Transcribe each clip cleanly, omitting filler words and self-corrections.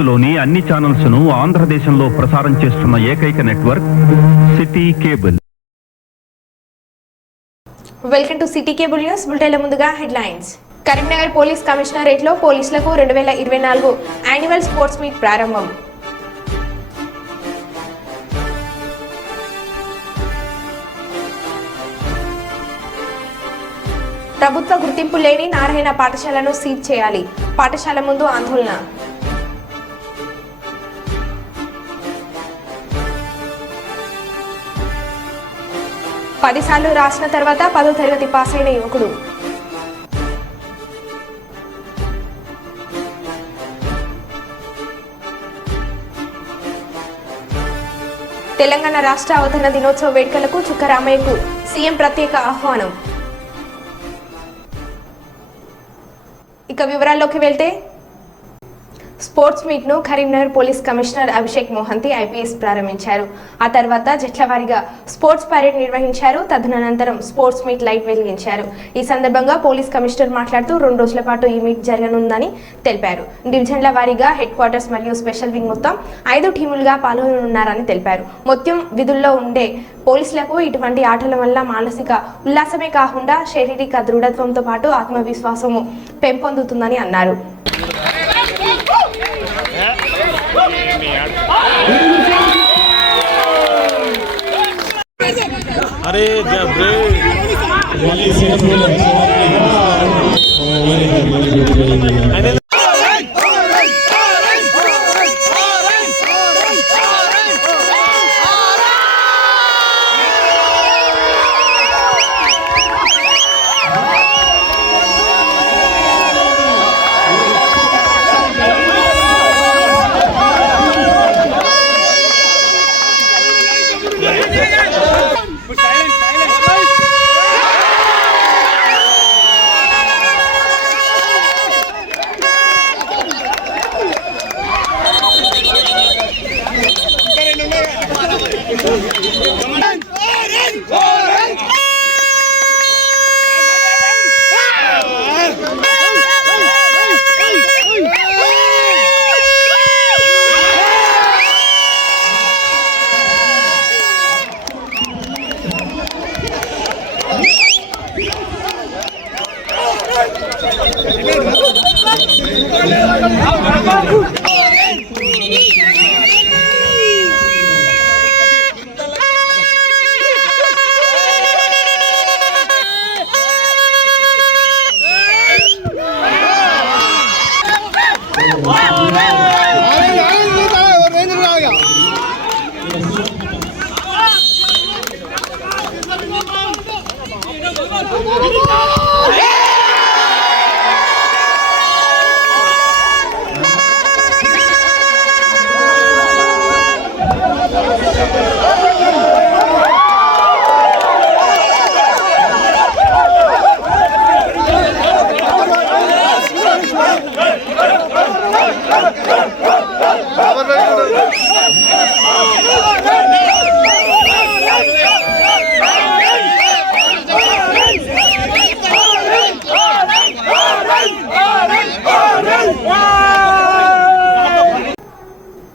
భారత్లోని అన్ని ఛానల్స్ ను ఆంధ్రదేశంలో ప్రసారం చేస్తున్న ఏకైక network city cable. Welcome to city cable news. బులెటిన్ల ముందుగా హెడ్లైన్స్. కరీంనగర్ పోలీస్ కమిషనరేట్లో పోలీసులకు 2024 యాన్యువల్ స్పోర్ట్స్ మీట్ ప్రారంభం. ప్రభుత్వ గుర్తింపు లేని నారాయణ పాఠశాలను సీజ్ చేయాలి. పాఠశాల ముందు ఆందోళన. పదిసార్లు రాసిన తర్వాత 10వ తరగతి పాస్ అయిన యువకుడు. తెలంగాణ రాష్ట్ర అవతరణ దినోత్సవ వేడుకలకు చుక్క రామయ్యకు సీఎం ప్రత్యేక ఆహ్వానం. ఇక వివరాల్లోకి వెళ్తే స్పోర్ట్స్ మీట్ ను Karimnagar police commissioner Abhishek Mohanty IPS ప్రారంభించారు. ఆ తర్వాత జట్ల వారీగా స్పోర్ట్స్ పరేడ్ నిర్వహించారు. తదనంతరం స్పోర్ట్స్ మీట్ లైట్ వెలిగించారు. ఈ సందర్భంగా పోలీస్ కమిషనర్ మాట్లాడుతూ 2 రోజుల పాటు ఈ మీట్ జరగనుందని తెలిపారు. డివిజన్ల వారీగా హెడ్ క్వార్టర్స్ మరియు స్పెషల్ వింగ్ మొత్తం 5 టీములుగా పాల్గొనున్నారని తెలిపారు. మొత్తం విధుల్లో ఉండే పోలీసులకు ఇటువంటి ఆటల వల్ల మానసిక ఉల్లాసమే కాకుండా శారీరక దృఢత్వంతో పాటు ఆత్మవిశ్వాసము పెంపొందుతుందని అన్నారు. अरे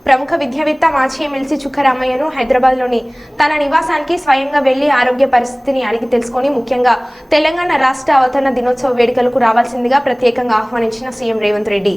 ప్రముఖ విద్యావేత్త మాజీ ఎమ్మెల్సీ చుక్క రామయ్యను హైదరాబాద్లోని తన నివాసానికి స్వయంగా వెళ్లి ఆరోగ్య పరిస్థితిని అడిగి తెలుసుకొని ముఖ్యంగా తెలంగాణ రాష్ట్ర అవతరణ దినోత్సవ వేడుకలకు రావాల్సిందిగా ప్రత్యేకంగా ఆహ్వానించిన సీఎం రేవంత్ రెడ్డి.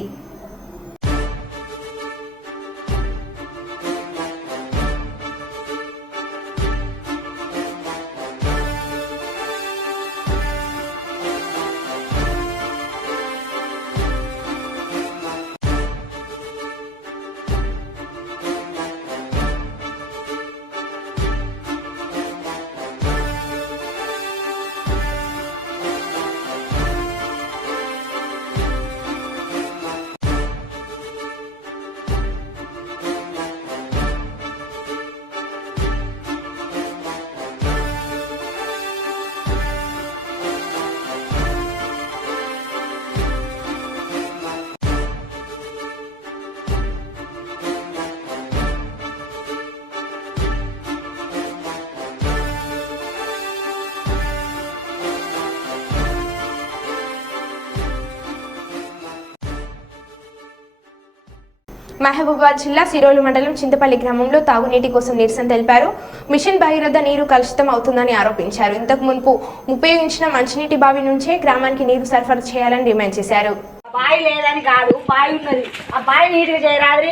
మహబూబాబాద్ జిల్లా సిరోలు మండలం చింతపల్లి గ్రామంలో తాగునీటి కోసం నిరసన తెలిపారు. మిషన్ భగీరథ నీరు కలుషితం అవుతుందని ఆరోపించారు. ఇంతకు మునుపు ఉపయోగించిన మంచినీటి బావి నుంచే గ్రామానికి నీరు సరఫరా చేయాలని డిమాండ్ చేశారు. బావి లేదని కాదు, బావి ఉన్నది. ఆ బావి నీటిగా చేయరాదు.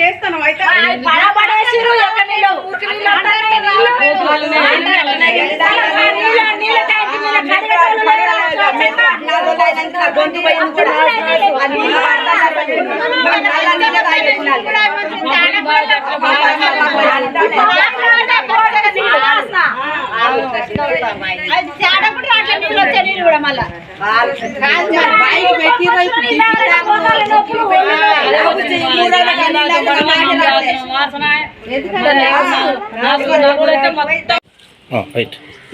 చేస్తాను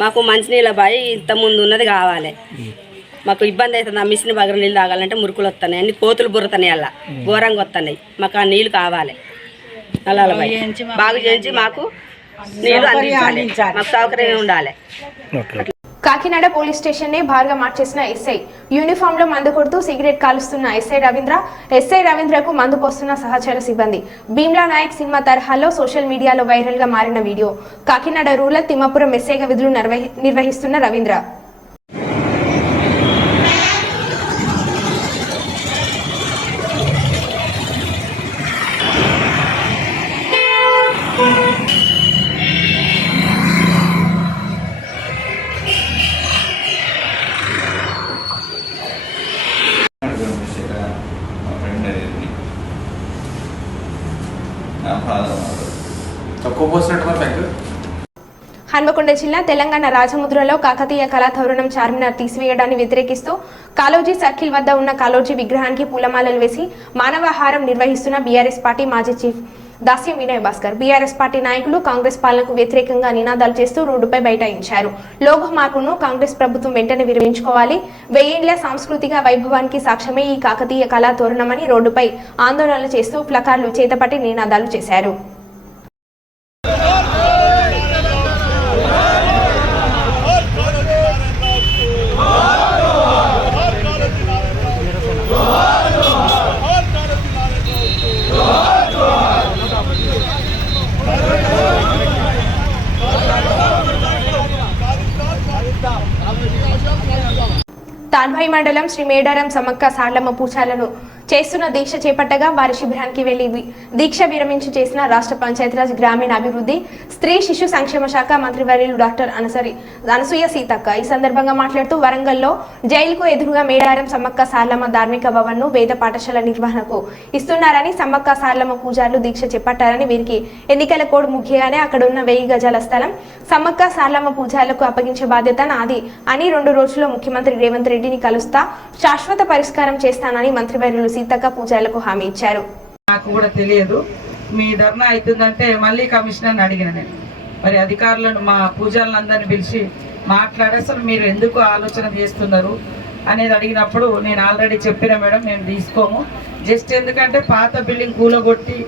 మాకు మంచినీళ్ళ బావి ఇంత ముందు ఉన్నది కావాలి. మాకు ఇబ్బంది అవుతుంది. ఆ మిషన్ బగర నీళ్ళు తాగాలంటే మురుకులు వస్తున్నాయి, అన్ని కోతులు బుర్రతున్నాయి, అలా ఘోరంగా వస్తున్నాయి. మాకు ఆ నీళ్ళు కావాలి. నల్లాల బావి బాగు చేయించి మాకు నీళ్ళు అందించాలి. మాకు సౌకర్యంగా ఉండాలి. కాకినాడ పోలీస్ స్టేషన్ ని భారీగా మార్చేసిన ఎస్ఐ యూనిఫామ్ లో మందు కొడుతూ సిగరెట్ కాలుస్తున్న ఎస్ఐ రవీంద్రకు మందు పోస్తున్న సహచర సిబ్బంది. భీమ్లా నాయక్ సినిమా తరహాలో సోషల్ మీడియాలో వైరల్ గా మారిన వీడియో. కాకినాడ రూరల్ తిమ్మాపురం ఎస్ఐగా విధులు నిర్వహిస్తున్న రవీంద్ర హన్మకొండ జిల్లా తెలంగాణ రాజముద్రలో కాకతీయ కళాతోరణం చార్మినార్ తీసివేయడాన్ని వ్యతిరేకిస్తూ కాలోజీ సర్కిల్ వద్ద ఉన్న కాలోజీ విగ్రహానికి పూలమాలలు వేసి మానవహారం నిర్వహిస్తున్న బీఆర్ఎస్ పార్టీ మాజీ చీఫ్ దాస్యం వినయ్ భాస్కర్. బీఆర్ఎస్ పార్టీ నాయకులు కాంగ్రెస్ పాలనకు వ్యతిరేకంగా నినాదాలు చేస్తూ రోడ్డుపై బైఠాయించారు. లోగో మార్పును కాంగ్రెస్ ప్రభుత్వం వెంటనే విరమించుకోవాలి. 1000 ఏళ్ల సాంస్కృతిక వైభవానికి సాక్ష్యమే ఈ కాకతీయ కళాతోరణమని రోడ్డుపై ఆందోళనలు చేస్తూ ప్లకార్డులు చేతపట్టి నినాదాలు చేశారు. తాడ్భాయి మండలం శ్రీ మేడారం సమ్మక్క సార్లమ్మ పూజాలను చేస్తున్న దీక్ష చేపట్టగా వారి శిబిరానికి వెళ్లి దీక్ష విరమించి చేసిన రాష్ట్ర పంచాయతీరాజ్ గ్రామీణ అభివృద్ధి స్త్రీ శిశు సంక్షేమ శాఖ మంత్రివర్యులు డాక్టర్ అనసూయ సీతక్క. ఈ సందర్భంగా మాట్లాడుతూ వరంగల్లో జైలుకు ఎదురుగా మేడారం సమ్మక్క సార్లమ్మ ధార్మిక భవన్ ను వేద పాఠశాల నిర్వహణకు ఇస్తున్నారని, సమ్మక్క సార్లమ్మ పూజారులు దీక్ష చేపట్టారని, వీరికి ఎన్నికల కోడ్ ముఖ్యంగానే అక్కడ ఉన్న 1000 గజాల స్థలం సమ్మక్క సార్లమ్మ పూజారులకు అప్పగించే బాధ్యత నాది అని 2 రోజుల్లో ముఖ్యమంత్రి రేవంత్ రెడ్డిని కలుస్తా శాశ్వత పరిష్కారం చేస్తానని మంత్రివర్యులు సీతక్క పూజారులకు హామీ ఇచ్చారు. నాకు కూడా తెలియదు, మీ ధర్నా అవుతుందంటే మళ్ళీ కమిషనర్ని అడిగిన నేను. మరి అధికారులను మా పూజారులందరినీ పిలిచి మాట్లాడి అసలు మీరు ఎందుకు ఆలోచన చేస్తున్నారు అనేది అడిగినప్పుడు నేను ఆల్రెడీ చెప్పిన మేడం, మేము తీసుకోము. జస్ట్ ఎందుకంటే పాత బిల్డింగ్ కూలగొట్టి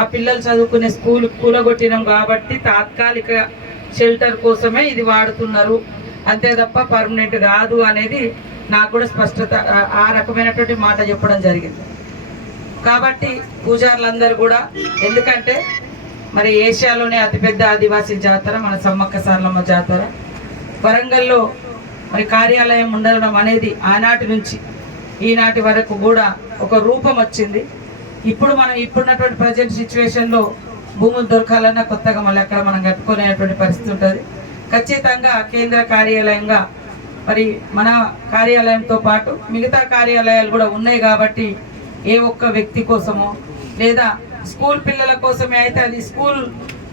ఆ పిల్లలు చదువుకునే స్కూల్ కూలగొట్టినాం కాబట్టి తాత్కాలిక షెల్టర్ కోసమే ఇది వాడుతున్నారు, అంతే తప్ప పర్మనెంట్ కాదు అనేది నాకు కూడా స్పష్టత, ఆ రకమైనటువంటి మాట చెప్పడం జరిగింది. కాబట్టి పూజారులందరూ కూడా, ఎందుకంటే మరి ఏషియాలోనే అతిపెద్ద ఆదివాసీ జాతర మన సమ్మక్క సార్లమ్మ జాతర, వరంగల్లో మరి కార్యాలయం ఉండడం అనేది ఆనాటి నుంచి ఈనాటి వరకు కూడా ఒక రూపం వచ్చింది. ఇప్పుడు మనం ఇప్పుడున్నటువంటి ప్రజెంట్ సిచ్యువేషన్లో భూములు దొరకాలన్నా కొత్తగా మళ్ళీ అక్కడ మనం కట్టుకునేటువంటి పరిస్థితి ఉంటుంది. ఖచ్చితంగా కేంద్ర కార్యాలయంగా మరి మన కార్యాలయంతో పాటు మిగతా కార్యాలయాలు కూడా ఉన్నాయి కాబట్టి ఏ ఒక్క వ్యక్తి కోసమో లేదా స్కూల్ పిల్లల కోసమే అయితే అది స్కూల్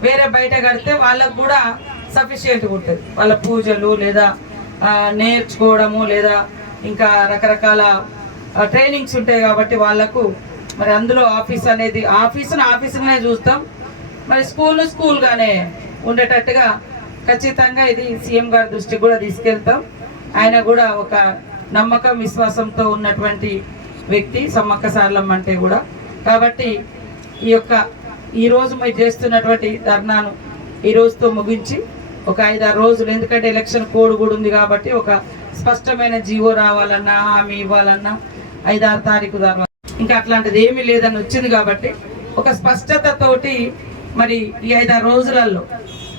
వేరే బయట కడితే వాళ్ళకు కూడా సఫిషియెంట్గా ఉంటుంది. వాళ్ళ పూజలు లేదా నేర్చుకోవడము లేదా ఇంకా రకరకాల ట్రైనింగ్స్ ఉంటాయి కాబట్టి వాళ్ళకు మరి అందులో ఆఫీస్ అనేది ఆఫీసునే చూస్తాం, మరి స్కూల్గానే ఉండేటట్టుగా ఖచ్చితంగా ఇది సీఎం గారి దృష్టికి కూడా తీసుకెళ్తాం. ఆయన కూడా ఒక నమ్మకం విశ్వాసంతో ఉన్నటువంటి వ్యక్తి సమ్మక్క సార్లమ్మ అంటే కూడా. కాబట్టి ఈరోజు మీరు చేస్తున్నటువంటి ధర్నాను ఈ రోజుతో ముగించి ఒక 5-6 రోజులు, ఎందుకంటే ఎలక్షన్ కోడ్ కూడా ఉంది కాబట్టి ఒక స్పష్టమైన జీవో రావాలన్నా హామీ ఇవ్వాలన్నా 5-6 తారీఖు ధర్నా. ఇంకా అట్లాంటిది ఏమీ లేదని వచ్చింది కాబట్టి ఒక స్పష్టతతోటి మరి ఈ 5-6 రోజులలో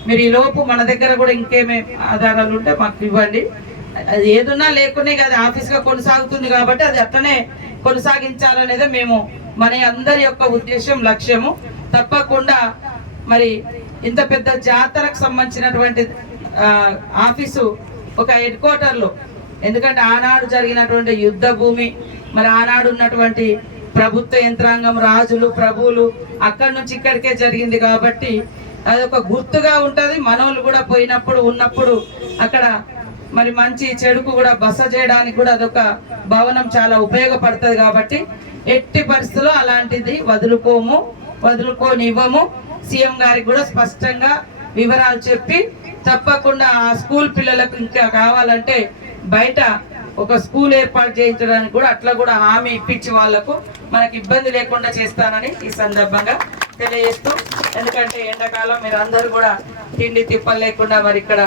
మీరు ఈ లోపు మన దగ్గర కూడా ఇంకేమే ఆధారాలు ఉంటే మాకు ఇవ్వండి. అది ఏదున్నా లేకునే అది ఆఫీస్గా కొనసాగుతుంది కాబట్టి అది అట్లనే కొనసాగించాలనేదే మేము మన అందరి యొక్క ఉద్దేశం, లక్ష్యము. తప్పకుండా మరి ఇంత పెద్ద జాతరకు సంబంధించినటువంటి ఆఫీసు ఒక హెడ్ క్వార్టర్లో, ఎందుకంటే ఆనాడు జరిగినటువంటి యుద్ధ భూమి, మరి ఆనాడు ఉన్నటువంటి ప్రభుత్వ యంత్రాంగం, రాజులు, ప్రభువులు అక్కడి నుంచి ఇక్కడికే జరిగింది కాబట్టి అదొక గుర్తుగా ఉంటుంది. మనోళ్ళు కూడా పోయినప్పుడు ఉన్నప్పుడు అక్కడ మరి మంచి చెడుకు కూడా బస చేయడానికి కూడా అదొక భవనం చాలా ఉపయోగపడుతుంది కాబట్టి ఎట్టి పరిస్థితుల్లో అలాంటిది వదులుకోనివ్వము. సీఎం గారికి కూడా స్పష్టంగా వివరాలు చెప్పి తప్పకుండా ఆ స్కూల్ పిల్లలకు ఇంకా కావాలంటే బయట ఒక స్కూల్ ఏర్పాటు చేయించడానికి కూడా అట్లా కూడా హామీ ఇప్పించి వాళ్లకు మనకి ఇబ్బంది లేకుండా చేస్తానని ఈ సందర్భంగా తెలియజేస్తూ, ఎందుకంటే ఎండాకాలం మీరు అందరూ కూడా తిండి తిప్పలు లేకుండా మరి ఇక్కడ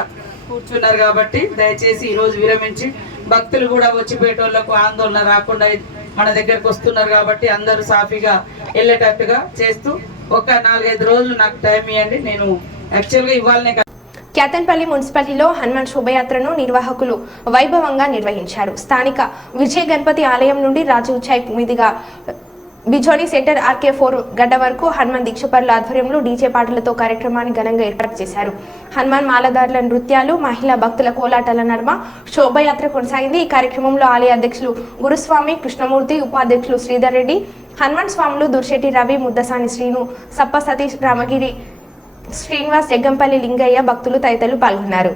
కూర్చున్నారు కాబట్టి దయచేసి ఈరోజు విరమించి భక్తులు కూడా వచ్చిపోయేటోళ్లకు ఆందోళన రాకుండా మన దగ్గరకు వస్తున్నారు కాబట్టి అందరూ సాఫీగా వెళ్ళేటట్టుగా చేస్తూ ఒక 4-5 రోజులు నాకు టైం ఇవ్వండి. నేను యాక్చువల్గా ఇవ్వాలనే క్యాతన్పల్లి మున్సిపాలిటీలో హనుమాన్ శోభయాత్రను నిర్వాహకులు వైభవంగా నిర్వహించారు. స్థానిక విజయ గణపతి ఆలయం నుండి రాజీవ్ చౌక్ మీదుగా బిజోని సెంటర్ RK4 గడ్డ వరకు హనుమాన్ దీక్షపరుల ఆధ్వర్యంలో డీజే పాటలతో కార్యక్రమాన్ని ఘనంగా ఏర్పాటు చేశారు. హనుమాన్ మాలదారుల నృత్యాలు, మహిళా భక్తుల కోలాటాల నడుమ శోభయాత్ర కొనసాగింది. ఈ కార్యక్రమంలో ఆలయ అధ్యక్షులు గురుస్వామి కృష్ణమూర్తి, ఉపాధ్యక్షులు శ్రీధర్ రెడ్డి, హనుమాన్ స్వాములు దుర్శెట్టి రవి, ముద్దసాని శ్రీను, సప్ప సతీష్, రామగిరి శ్రీనివాస్, జగ్గంపల్లి లింగయ్య, భక్తులు తదితరులు పాల్గొన్నారు.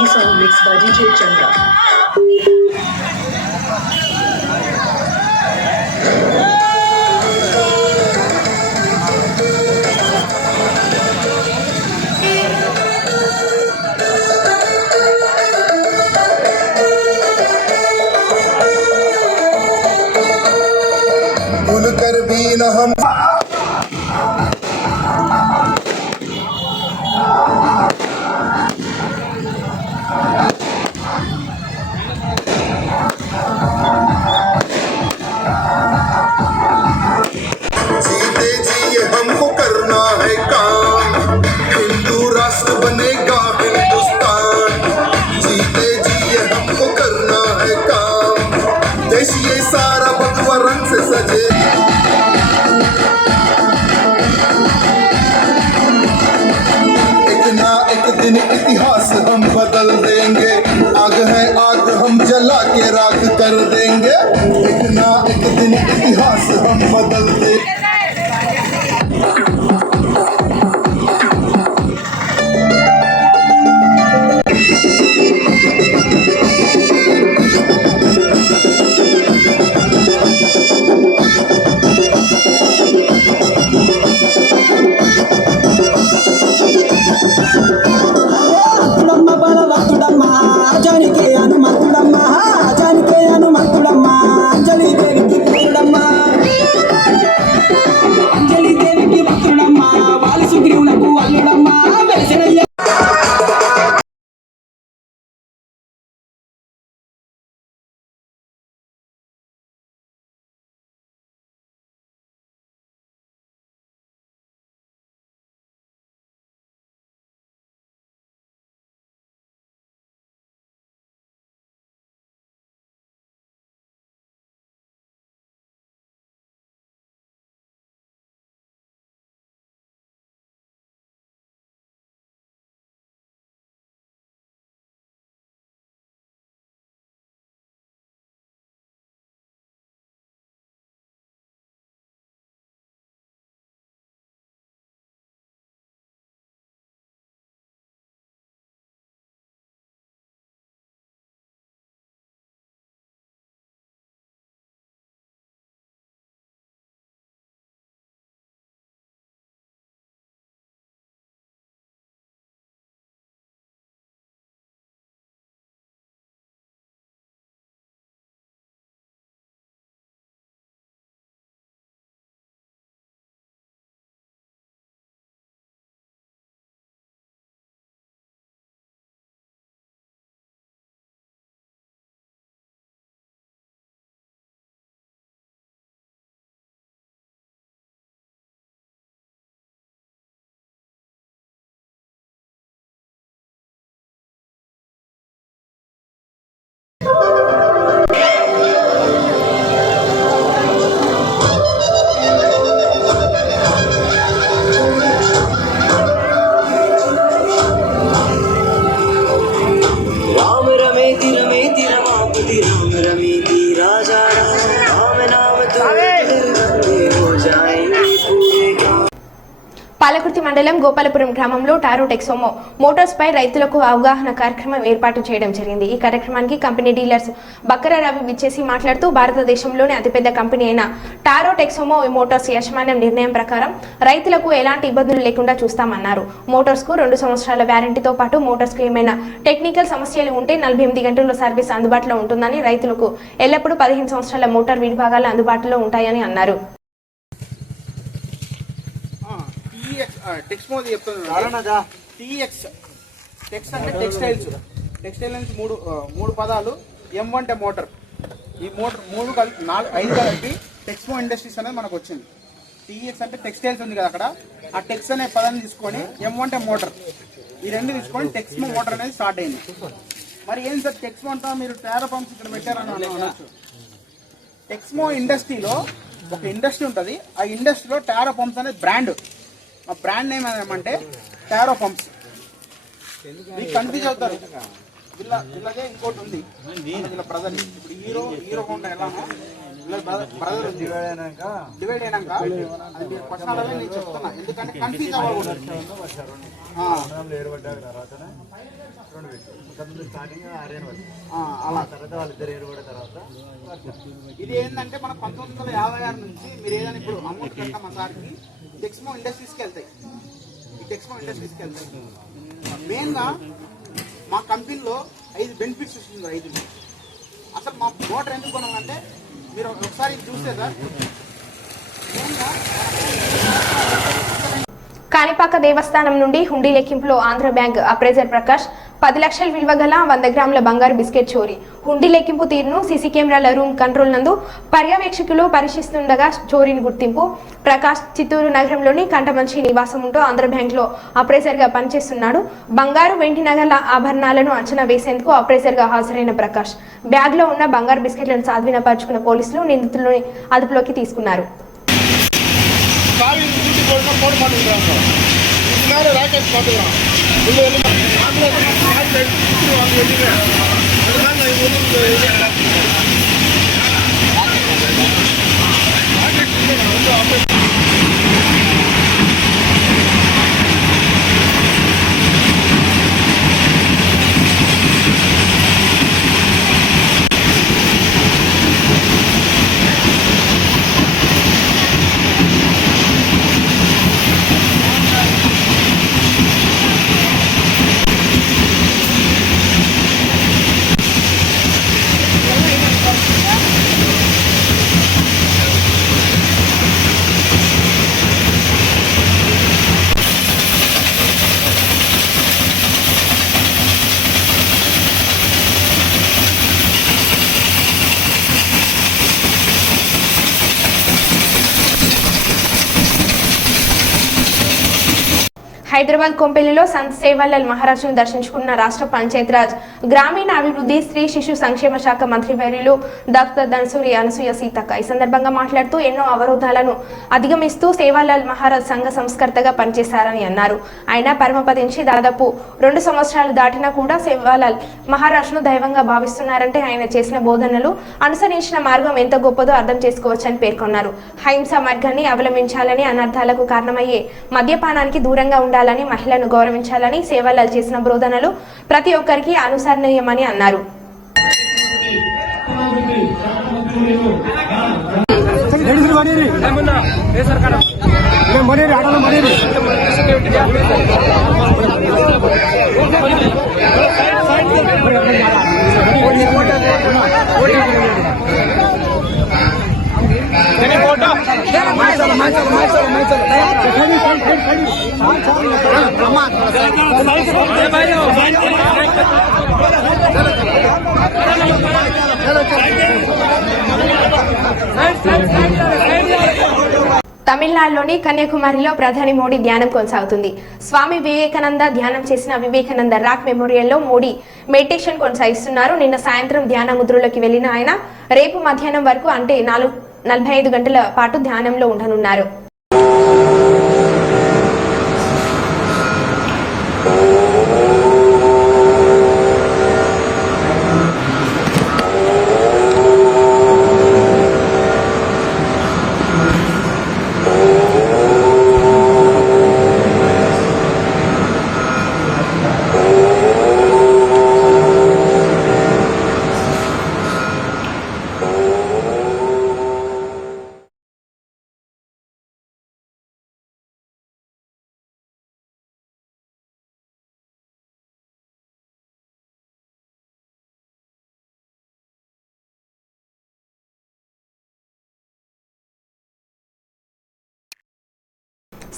ఈ సాంగ్ మిక్స్ బై DJ చంద్ర. भूलकर भी न हम जीते जी हमको करना है काम, हिंदू राष्ट्र बनेगा हिंदुस्तान। जीते जी हमको करना है काम, देश ये सारा भगवा रंग से सजे। एक ना एक दिन इतिहास हम बदल देंगे, आग है आग हम जला के राख कर देंगे। एक ना एक दिन इतिहास हम बदल देंगे। పాలకుర్తి మండలం గోపాలపురం గ్రామంలో టారో టెక్సోమో మోటార్స్ పై రైతులకు అవగాహన కార్యక్రమం ఏర్పాటు చేయడం జరిగింది. ఈ కార్యక్రమానికి కంపెనీ డీలర్స్ బక్కర రవి విచ్చేసి మాట్లాడుతూ భారతదేశంలోని అతిపెద్ద కంపెనీ అయిన టారో టెక్సోమో మోటార్స్ యాజమాన్యం నిర్ణయం ప్రకారం రైతులకు ఎలాంటి ఇబ్బందులు లేకుండా చూస్తామన్నారు. మోటార్స్ కు 2 సంవత్సరాల వ్యారంటీతో పాటు మోటార్స్ కు ఏమైనా టెక్నికల్ సమస్యలు ఉంటే 48 గంటల సర్వీస్ అందుబాటులో ఉంటుందని, రైతులకు ఎల్లప్పుడూ 15 సంవత్సరాల మోటార్ విడిభాగాలు అందుబాటులో ఉంటాయని అన్నారు. టెక్స్మో చెప్తాను. టీఎక్స్ టెక్స్ అంటే టెక్స్టైల్ నుంచి మూడు పదాలు. M అంటే మోటార్. ఈ మోటార్ 3 కలిపి 5 కలిపి టెక్స్మో ఇండస్ట్రీస్ అనేది మనకు వచ్చింది. టీఎక్స్ అంటే టెక్స్టైల్స్ ఉంది కదా, అక్కడ ఆ టెక్స్ అనే పదాన్ని తీసుకొని M అంటే మోటార్, ఈ 2 తీసుకొని టెక్స్మో మోటార్ అనేది స్టార్ట్ అయింది. మరి ఏం సార్ టెక్స్మో అంతా మీరు టారో పంప్స్ ఇక్కడ పెట్టారని అనొచ్చు. టెక్స్మో ఇండస్ట్రీలో ఒక ఇండస్ట్రీ ఉంటుంది. ఆ ఇండస్ట్రీలో టారో పంప్స్ అనేది బ్రాండ్. ఆ బ్రాండ్ నేమ్ ఏమంటే టారో పంప్స్. మీకు కన్ఫ్యూజ్ అవుతారు. వీళ్ళకే ఇంకోటి ఉంది, వీళ్ళ బ్రదర్. ఇప్పుడు హీరో హోండా ఎలానో వీళ్ళ బ్రదర్ ఉంది. డివైడ్ అయినాక అది మీరు పర్సనల్ గా నేను చెప్తున్నా, ఎందుకంటే కన్ఫ్యూజ్ అవ్వకూడదు. ఇది ఏంటంటే మన 1956 నుంచి మీరు ఏదైనా ఇప్పుడు అమౌంట్ కట్టాం మా సార్కి టెక్స్మో ఇండస్ట్రీస్కి వెళ్తాయి. ఈ టెక్స్మో ఇండస్ట్రీస్కి వెళ్తాయి. మెయిన్గా మా కంపెనీలో 5 బెనిఫిట్స్ వస్తుంది రైతులు. అసలు మా మోటార్ ఎందుకు కొనాలంటే మీరు ఒకసారి చూస్తే సార్, మెయిన్గా కాణిపాక దేవస్థానం నుండి హుండీ లెక్కింపులో ఆంధ్ర బ్యాంక్ అప్రైజర్ ప్రకాష్ 10 లక్షల విలువ గల 100 గ్రాముల బంగారు బిస్కెట్ చోరీ. హుండీ లెక్కింపు తీరును సీసీ కెమెరాల రూమ్ కంట్రోల్ నందు పర్యవేక్షకులు పరిశీలిస్తుండగా చోరీని గుర్తింపు. ప్రకాష్ చిత్తూరు నగరంలోని కంటమంచి నివాసం ఉంటూ ఆంధ్ర బ్యాంక్ లో అప్రైజర్ గా పనిచేస్తున్నాడు. బంగారు, వెండి నగల ఆభరణాలను అంచనా వేసేందుకు అప్రైజర్ గా హాజరైన ప్రకాష్ బ్యాగ్ లో ఉన్న బంగారు బిస్కెట్లను స్వాధీనపరుచుకున్న పోలీసులు నిందితులను అదుపులోకి తీసుకున్నారు. హైదరాబాద్ కొంపెల్లిలో సంత్ సేవాలాల్ మహారాజ్ను దర్శించుకున్న రాష్ట్ర పంచాయతీరాజ్ గ్రామీణ అభివృద్ధి స్త్రీ శిశు సంక్షేమ శాఖ మంత్రి వర్యులు డాక్టర్ ధనసూరి అనసూయ సీతక్క ఈ సందర్భంగా మాట్లాడుతూ ఎన్నో అవరోధాలను అధిగమిస్తూ సేవాలాల్ మహారాజ్ సంఘ సంస్కర్తగా పనిచేశారని అన్నారు. ఆయన పరమపదించి దాదాపు 2 సంవత్సరాలు దాటినా కూడా సేవాలాల్ మహారాజ్ను దైవంగా భావిస్తున్నారంటే ఆయన చేసిన బోధనలు, అనుసరించిన మార్గం ఎంత గొప్పదో అర్థం చేసుకోవచ్చని పేర్కొన్నారు. అహింసా మార్గాన్ని అవలంబించాలని, అనర్థాలకు కారణమయ్యే మద్యపానానికి దూరంగా ఉండాలని, మహిళలను గౌరవించాలని సేవాలాల్ చేసిన బోధనలు ప్రతి ఒక్కరికి అనుసరణీయమని అన్నారు. తమిళనాడులోని కన్యాకుమారిలో ప్రధాని మోడీ ధ్యానం కొనసాగుతుంది. స్వామి వివేకానంద ధ్యానం చేసిన వివేకానంద రాక్ మెమోరియల్లో మోడీ మెడిటేషన్ కొనసాగిస్తున్నారు. నిన్న సాయంత్రం ధ్యాన ముద్రలోకి వెళ్లిన ఆయన రేపు మధ్యాహ్నం వరకు అంటే 45 గంటల పాటు ధ్యానంలో ఉండనున్నారు.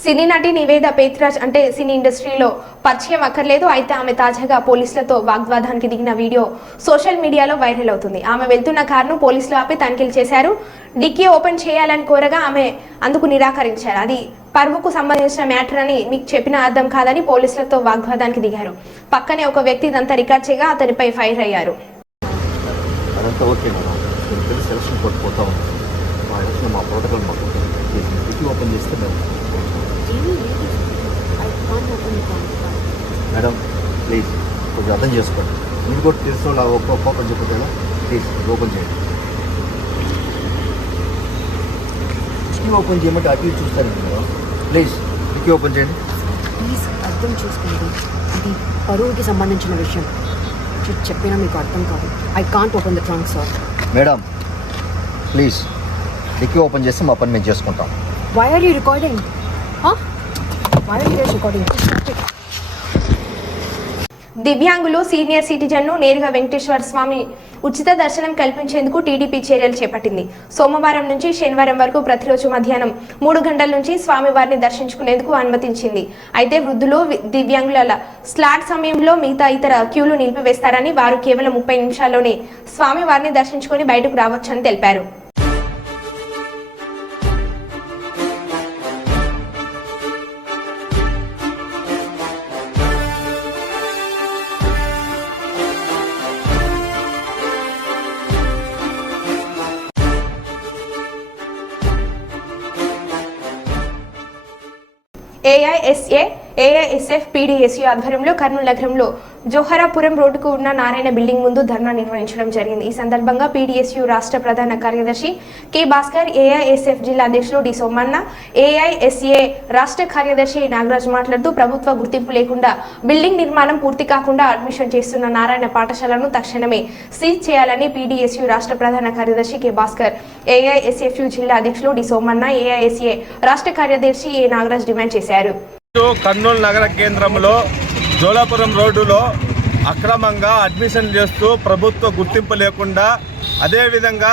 సినీ నటి నివేద పేత్రాజ్ అంటే సినీ ఇండస్ట్రీలో పరిచయం అక్కర్లేదు. అయితే ఆమె తాజాగా పోలీసులతో వాగ్వాదానికి దిగిన వీడియో సోషల్ మీడియాలో వైరల్ అవుతుంది. ఆమె వెళ్తున్న కారును పోలీసులు ఆపి తనిఖీలు చేశారు. డిక్కీ ఓపెన్ చేయాలని కోరగా ఆమె అందుకు నిరాకరించారు. అది పరువుకు సంబంధించిన మ్యాటర్ అని మీకు చెప్పిన అర్థం కాదని పోలీసులతో వాగ్వాదానికి దిగారు. పక్కనే ఒక వ్యక్తి ఇదంతా రికార్డ్ చేయగా అతనిపై ఫైర్ అయ్యారు. అదంతా ఓకే మేడం, మీరు తెలిసి సెలక్షన్ కొట్టుకుపోతా ఉన్నాం. మా ఎలక్షన్ మా ప్రోటోకాల్ మాకు డిక్కీ ఓపెన్ చేస్తే మేడం ప్లీజ్ కొంచెం అర్థం చేసుకోండి. మీరు కూడా తెలిసిన వాళ్ళు ఓపెన్ చెప్పేలా ప్లీజ్ ఓపెన్ చేయండి. డిక్కీ ఓపెన్ చేయమంటే అటు ఇటు చూస్తానండి మేడం. ప్లీజ్ డిక్కీ ఓపెన్ చేయండి. ప్లీజ్ అర్థం చేసుకోండి, ఇది పరువుకి సంబంధించిన విషయం. చెప్పినా మీకు అర్థం కాదు. I can't open the trunk sir. Madam please dickey open చేస్తే మా పని మేము చేసుకుంటాం. Why are you recording? Why are you recording? దివ్యాంగులు సీనియర్ సిటిజన్ను నేరుగా వెంకటేశ్వర స్వామి ఉచిత దర్శనం కల్పించేందుకు టీడీపీ చర్యలు చేపట్టింది. సోమవారం నుంచి శనివారం వరకు ప్రతిరోజు మధ్యాహ్నం 3 గంటల నుంచి స్వామివారిని దర్శించుకునేందుకు అనుమతించింది. అయితే వృద్ధులు, దివ్యాంగుల స్లాట్ సమయంలో మిగతా ఇతర క్యూలు నిలిపివేస్తారని, వారు కేవలం 30 నిమిషాల్లోనే స్వామివారిని దర్శించుకుని బయటకు రావచ్చని తెలిపారు. ఏఐఎస్ఏ, ఏఐఎస్ఎఫ్, పీడీఎస్యూ ఆధ్వర్యంలో కర్నూలు నగరంలో జోహరాపురం రోడ్డుకు ఉన్న నారాయణ బిల్డింగ్ ముందు ధర్నా నిర్వహించడం జరిగింది. ఈ సందర్భంగా పీడీఎస్యూ రాష్ట్ర ప్రధాన కార్యదర్శి కె భాస్కర్, ఏఐఎస్ఎఫ్ జిల్లా అధ్యక్షులు డి సోమన్న, ఏఐఎస్ఏ రాష్ట్ర కార్యదర్శి నాగరాజ్ మాట్లాడుతూ ప్రభుత్వ గుర్తింపు లేకుండా బిల్డింగ్ నిర్మాణం పూర్తి కాకుండా అడ్మిషన్ చేస్తున్న నారాయణ పాఠశాలను తక్షణమే సీజ్ చేయాలని పీడీఎస్యూ రాష్ట్ర ప్రధాన కార్యదర్శి కె భాస్కర్, ఏఐఎస్ఎఫ్ జిల్లా అధ్యక్షులు డి సోమన్న, ఏఐఎస్ఏ రాష్ట్ర కార్యదర్శి ఏ నాగరాజ్ డిమాండ్ చేశారు. కర్నూలు నగర కేంద్రంలో జోలాపురం రోడ్డులో అక్రమంగా అడ్మిషన్ చేస్తూ ప్రభుత్వ గుర్తింపు లేకుండా, అదేవిధంగా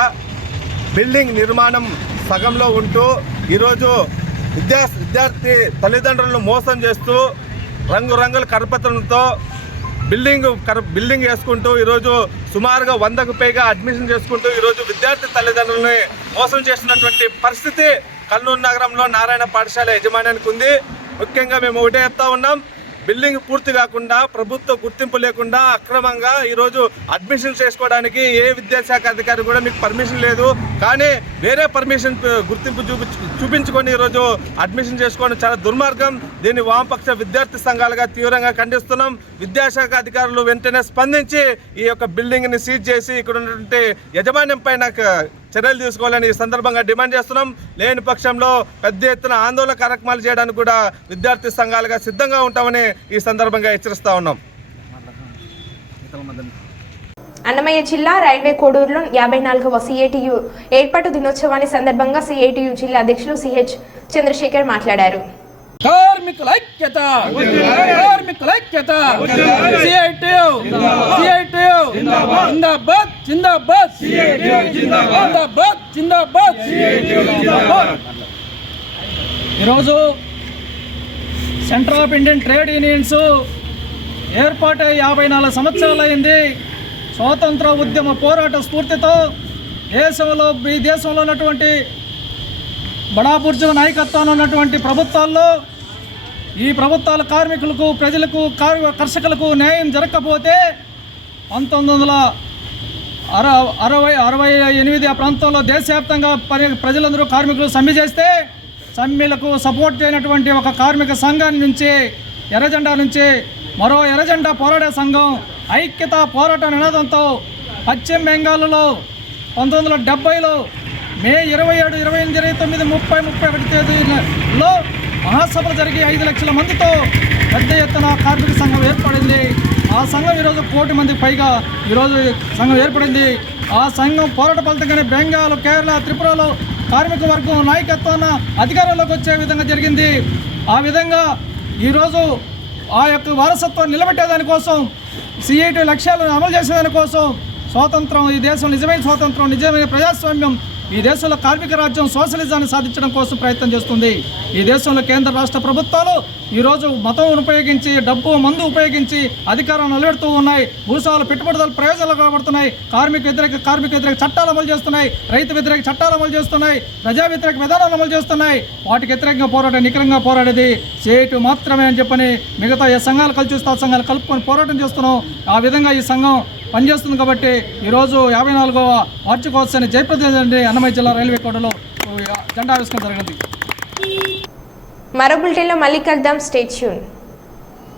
బిల్డింగ్ నిర్మాణం సగంలో ఉంటూ ఈరోజు విద్యార్థి తల్లిదండ్రులను మోసం చేస్తూ రంగురంగుల కరపత్రంతో బిల్డింగ్ వేసుకుంటూ ఈరోజు సుమారుగా 100కు పైగా అడ్మిషన్ చేసుకుంటూ ఈరోజు విద్యార్థి తల్లిదండ్రులని మోసం చేస్తున్నటువంటి పరిస్థితి కర్నూలు నగరంలో నారాయణ పాఠశాల యజమానికి ఉంది. ముఖ్యంగా మేము ఒకటే చెప్తా ఉన్నాం, బిల్డింగ్ పూర్తి కాకుండా ప్రభుత్వ గుర్తింపు లేకుండా అక్రమంగా ఈరోజు అడ్మిషన్ చేసుకోవడానికి ఏ విద్యాశాఖ అధికారి కూడా మీకు పర్మిషన్ లేదు. కానీ వేరే పర్మిషన్ గుర్తింపు చూపించుకొని ఈరోజు అడ్మిషన్ చేసుకోవడం చాలా దుర్మార్గం. దీన్ని వామపక్ష విద్యార్థి సంఘాలుగా తీవ్రంగా ఖండిస్తున్నాం. విద్యాశాఖ అధికారులు వెంటనే స్పందించి ఈ యొక్క బిల్డింగ్ని సీజ్ చేసి ఇక్కడ ఉన్నటువంటి యజమాన్యం పైన చర్యలు తీసుకోవాలని ఈ సందర్భంగా డిమాండ్ చేస్తున్నాం. లేని పక్షంలో పెద్ద ఎత్తున ఆందోళన కార్యక్రమాలు చేయడానికి కూడా విద్యార్థి సంఘాలుగా సిద్ధంగా ఉంటామని ఈ సందర్భంగా హెచ్చరిస్తా ఉన్నాం. అన్నమయ్య జిల్లా రైల్వే కోడూరులో 54వ సిఐటియు ఏర్పాటు దినోత్సవాన్ని సందర్భంగా సిఐటియు జిల్లా అధ్యక్షులు సిహెచ్ చంద్రశేఖర్ మాట్లాడారు. కార్మికుల ఐక్యత, కార్మికుల ఐక్యత, సిఐటియు సిఐటియు జిందాబాద్, జిందాబాద్, జిందాబాద్, జిందాబాద్, జిందాబాద్. ఈరోజు centre of Indian trade unions ఏర్పాటై 54 సంవత్సరాలు అయింది. స్వాతంత్ర ఉద్యమ పోరాట స్ఫూర్తితో ఈ దేశంలో ఉన్నటువంటి బడాబుర్జువ నాయకత్వంలో ఉన్నటువంటి ప్రభుత్వాల్లో ఈ ప్రభుత్వాల కార్మికులకు, ప్రజలకు, కర్షకులకు న్యాయం జరగకపోతే 1968 ఆ ప్రాంతంలో దేశవ్యాప్తంగా ప్రజలందరూ కార్మికులు సమ్మె చేస్తే సమ్మెలకు సపోర్ట్ చేయనటువంటి ఒక కార్మిక సంఘాన్ని నుంచి, ఎర్రజెండా నుంచి మరో ఎర్రజెండా పోరాట సంఘం ఐక్యత పోరాట నినాదంతో పశ్చిమ బెంగాల్లో 1970లో మే 27, 28, 29, 30, 31 తేదీలలో మహాసభలు జరిగి 5 లక్షల మందితో పెద్ద ఎత్తున కార్మిక సంఘం ఏర్పడింది. ఆ సంఘం ఈరోజు 1 కోటి మందికి పైగా ఈరోజు సంఘం ఏర్పడింది. ఆ సంఘం పోరాట ఫలితంగానే బెంగాల్, కేరళ, త్రిపురలో కార్మిక వర్గం నాయకత్వాన అధికారంలోకి వచ్చే విధంగా జరిగింది. ఆ విధంగా ఈరోజు ఆ యొక్క వారసత్వాన్ని నిలబెట్టేదానికోసం, సిఐటి లక్ష్యాలను అమలు చేసేదానికోసం స్వాతంత్రం, ఈ దేశం నిజమైన స్వాతంత్రం, నిజమైన ప్రజాస్వామ్యం ఈ దేశంలో కార్మిక రాజ్యం సోషలిజాన్ని సాధించడం కోసం ప్రయత్నం చేస్తుంది. ఈ దేశంలో కేంద్ర రాష్ట్ర ప్రభుత్వాలు ఈరోజు మతం ఉపయోగించి, డబ్బు, మందు ఉపయోగించి అధికారం నిలబెడుతూ ఉన్నాయి. భూస్వాముల పెట్టుబడుల ప్రయోజనాలు కాబడుతున్నాయి. కార్మిక వ్యతిరేక చట్టాలు అమలు చేస్తున్నాయి. రైతు వ్యతిరేక చట్టాలు అమలు చేస్తున్నాయి. ప్రజా వ్యతిరేక విధానాలు అమలు చేస్తున్నాయి. వాటికి వ్యతిరేకంగా పోరాడే, నికరంగా పోరాడేది సేటు మాత్రమే అని చెప్పని మిగతా ఏ సంఘాలు కలిసి చూస్తే ఆ సంఘాలు కలుపుకొని పోరాటం చేస్తున్నాం. ఆ విధంగా ఈ సంఘం పనిచేస్తుంది. కాబట్టి ఈరోజు 54వ వార్షికోత్సవాన్ని జయప్రద అన్నమయ్య జిల్లా రైల్వే కోటలో జెండా ఆవిష్కరణ జరిగింది. మరో బులెటిన్లో మళ్ళీ కలుద్దాం. Stay tune.